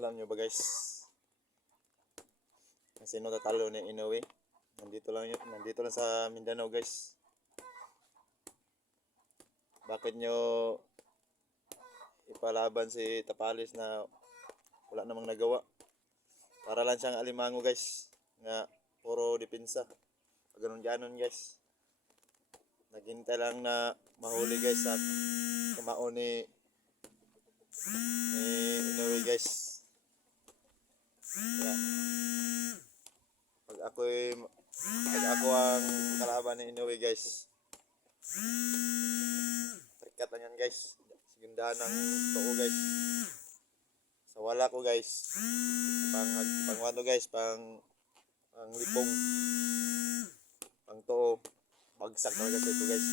Alam nyo ba guys, kung sino tatalo ni Inoue? Nandito lang sa Mindanao guys. Bakit nyo ipalaban si Tapalis na wala namang nagawa? Para lang siyang alimango guys, nga puro depensa. Ganun-ganon guys. Naghintay lang na mahuli guys at kumao ni Inoue guys. Kaya, pag ako ang kalaban ni Inoue guys, trikat lang yan guys. Sigundahan ng too guys. Sa wala ko guys. Pang wato guys, pang lipong, pang too. Bagsak talaga sa ito guys.